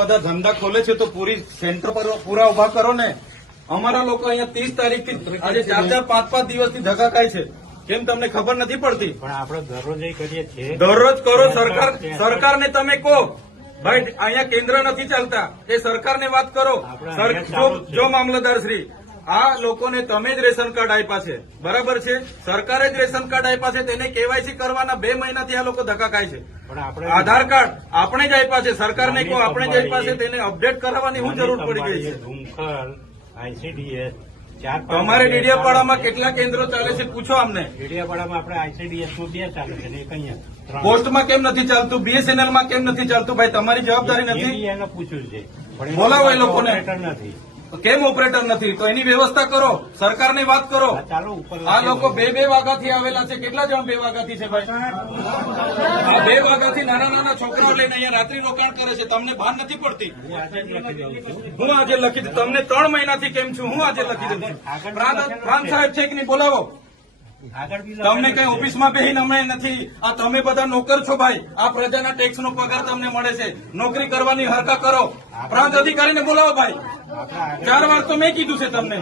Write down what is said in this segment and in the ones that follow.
બધા ધંધા ખોલે છે તો પૂરી સેન્ટર પર પૂરા ઉભા કરો ને. અમારા લોકો અહીંયા 30 તારીખથી આજે 4-5 દિવસથી ધક્કા ખાય છે. કેમ તમને ખબર નથી પડતી? પણ આપણે દરરોજ કરીએ છીએ. દરરોજ કરો. સરકારને તમે કહો ભાઈ અહીંયા કેન્દ્ર નથી ચાલતા, એ સરકારને વાત કરો. જો મામલતદાર શ્રી, આ લોકોને તમે જ રેશન કાર્ડ આપ્યા છે, બરાબર છે? સરકારે જ રેશન કાર્ડ આપ્યા છે, તેને કેવાયસી કરવાના 2 મહિનાથી આ લોકો ધક્કા ખાય છે. આધાર કાર્ડ આપણે જ આપ્યા છે, સરકારને કહો આપણે જ આપ્યા છે, તેને અપડેટ કરાવવાની શું જરૂર પડી ગઈ છે? ધુમખલ, ICDS, તમારે ડેડિયાપાડામાં કેટલા કેન્દ્રો ચાલે છે પૂછો અમને. ડેડિયાપાડામાં આપણે ICDS નું 2 ચાલે છે ને એક અહીંયા. પોસ્ટમાં કેમ નથી ચાલતું? BSNL માં કેમ નથી ચાલતું? ભાઈ તમારી જવાબદારી નથી? એને પૂછ્યું છે, બોલાવો એ લોકોને. નથી. કેમ ઓપરેટર નથી? તો એની વ્યવસ્થા કરો, સરકારની વાત કરો. ચાલો ઉપર. આ લોકો 2 વાગ્યાથી આવેલા છે. કેટલા જણ 2 વાગ્યાથી છે ભાઈ? આ 2 વાગ્યાથી નાના છોકરાઓ લઈને અહીંયા રાત્રિ રોકાણ કરે છે. તમને ભાન નથી પડતી? હું આજે લખી દઉં. તમને 3 મહિનાથી કેમ છું હું આજે લખી દઉં. પ્રાંત સાહેબ છે કે નહીં? બોલાવો. તમને કઈ ઓફિસમાં બેહીને અમે નથી. આ તમે બધા નોકર છો ભાઈ. આ પ્રજાના ટેક્સનો પગાર તમને મળે છે. નોકરી કરવાની હરકા કરો. પ્રાંત અધિકારીને બોલાવો ભાઈ. 4 વાર તો મેં કીધું છે તમને.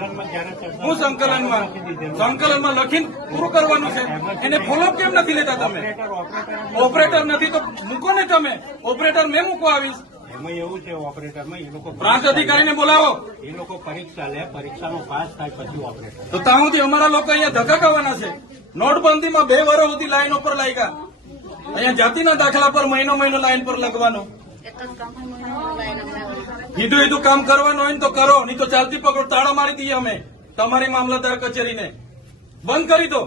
હું સંકલનમાં લખીને પૂરું કરવાનું છે. એને ફોલોઅપ કેમ નથી લેતા તમે? ઓપરેટર નથી તો મૂકો ને તમે. ઓપરેટર મેં મૂકો આવીશ. એમાં એવું છે ઓપરેટરમાં એ લોકો પ્રાંત અધિકારીને બોલાવો. એ લોકો પરીક્ષા લે, પરીક્ષાનો પાસ થાય પછી ઓપરેટર. તો ત્યાં સુધી અમારા લોકો અહીંયા ધક્કા ખાવાના છે. નોટબંધીમાં 2 વર્ષ સુધી લાઈન ઉપર લાગ્યા. અહીંયા જાતિના દાખલા પર મહિનો લાઈન પર લગવાનું. કીધું કામ કરવાનું હોય ને તો કરો, નહીં તો ચાલતી પકડો તાળા મારી દઈએ અમે તમારી મામલતદાર કચેરીને. બંધ કરી દો.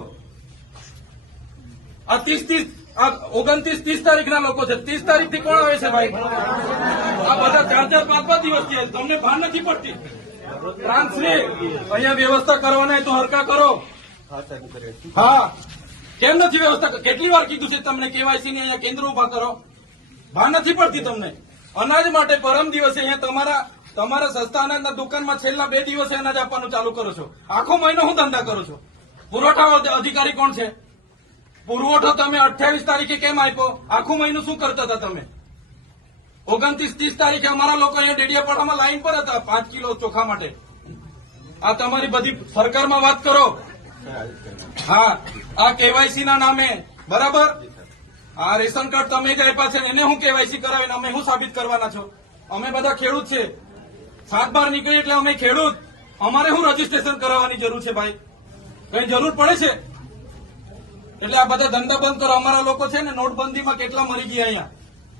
આ 29-30 તારીખના લોકો છે. 30 તારીખથી કોણ આવે છે ભાઈ? આ બધા 4-5 દિવસથી. તમને ભાન નથી પડતી? પ્રાંતશ્રી, અહીંયા વ્યવસ્થા કરવાના તો હરકા કરો. હા, કેમ નથી વ્યવસ્થા? કેટલી વાર કીધું છે તમને કેવાયસી ની અહીંયા કેન્દ્ર ઉભા કરો? ભાન નથી પડતી તમને? અનાજ માટે પરમ દિવસે અહીંયા તમારા સસ્તા અનાજના દુકાનમાં છેલ્લા 2 દિવસે અનાજ આપવાનું ચાલુ કરો છો. આખો મહિનો હું ધંધા કરો છો? પુરવઠા અધિકારી કોણ છે? પુરવઠો તમે 28 તારીખે કેમ આપ્યો? આખું મહિનું શું કરતા હતા તમે? 29-30 તારીખે અમારા લોકો અહીંયા ડેડિયાપાડામાં લાઈન પર હતા 5 કિલો ચોખા માટે. આ તમારી બધી સરકારમાં વાત કરો. હા, આ કેવાયસી ના નામે, બરાબર? આ રેશન કાર્ડ તમે જ આપ્યા છે, એને હું કેવાયસી કરાવીને અમે શું સાબિત કરવાના છો? અમે બધા ખેડૂત છે. 7-12 નીકળી એટલે અમે ખેડૂત. અમારે શું રજીસ્ટ્રેશન કરાવવાની જરૂર છે ભાઈ? કઈ જરૂર પડે છે? એટલે આ બધા ધંધા બંધ કરો. અમારા લોકો છે ને નોટબંધીમાં કેટલા મરી ગયા, અહીંયા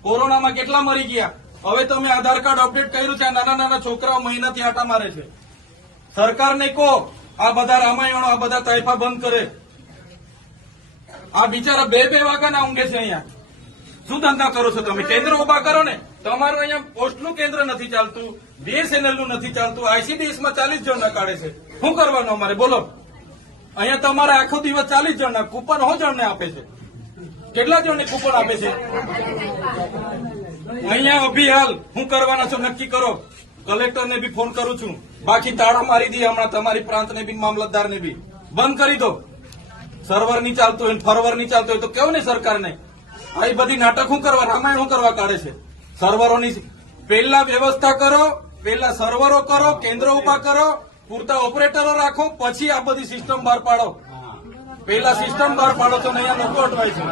કોરોનામાં કેટલા મરી ગયા. હવે તમે આધાર કાર્ડ અપડેટ કર્યું છે. નાના છોકરાઓ મહિનાથી આટા મારે છે. સરકારને કહો આ બધા રામાયણો, આ બધા તાઇફા બંધ કરે. આ બિચારા 2 વાગ્યાના ઊંઘે છે અહીંયા. શું ધંધા કરો છો તમે? કેન્દ્ર ઉભા કરો ને. તમારું અહીંયા પોસ્ટનું કેન્દ્ર નથી ચાલતું, BSNL નું નથી ચાલતું, ICDS માં 40 જણના કાઢે છે. શું કરવાનું અમારે બોલો? અહીંયા તમારે આખો દિવસ 40 જણના કૂપન હો જણને આપે છે. કેટલા જણને કૂપન આપે છે? અહીંયા અભી હાલ શું કરવાના છો નક્કી કરો. કલેક્ટરને બી ફોન કરું છું. બાકી તાળા મારી દઈએ હમણાં તમારી પ્રાંતને બી, મામલતદારને બી. બંધ કરી દો. સર્વર નહીં ચાલતું હોય, ફરવર નહીં ચાલતું હોય તો કેવું ને સરકારને? આ બધી નાટક શું કરવા, રામાયણ શું કરવા કાઢે છે? સર્વરોની પહેલા વ્યવસ્થા કરો, પહેલા સર્વરો કરો, કેન્દ્ર ઉભા કરો, પૂરતા ઓપરેટરો રાખો, પછી આ બધી સિસ્ટમ બહાર પાડો. પહેલા સિસ્ટમ બહાર પાડો તો અહીંયા લોકો અટવાય છે.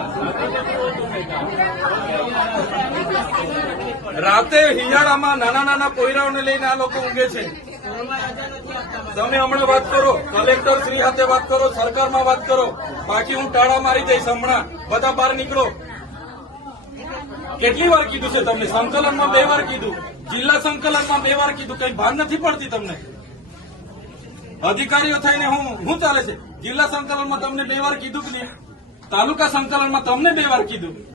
રાતે હિયાળામાં નાના પોયરાઓને લઈને આ લોકો ઊંઘે છે. તમે હમણાં વાત કરો, કલેક્ટર શ્રી સાથે વાત કરો, સરકારમાં વાત કરો. બાકી હું ટાળા મારી દઈશ હમણાં. બધા બહાર નીકળો. કેટલી વાર કીધું છે તમને? સંકલનમાં 2 વાર કીધું, જિલ્લા સંકલનમાં 2 વાર કીધું. કઈ ભાન નથી પડતી તમને? અધિકારીઓ થઈને હું ચાલે છે? જિલ્લા સંકલનમાં તમને 2 વાર કીધું કે નહીં? તાલુકા સંકલનમાં તમને 2 વાર કીધું.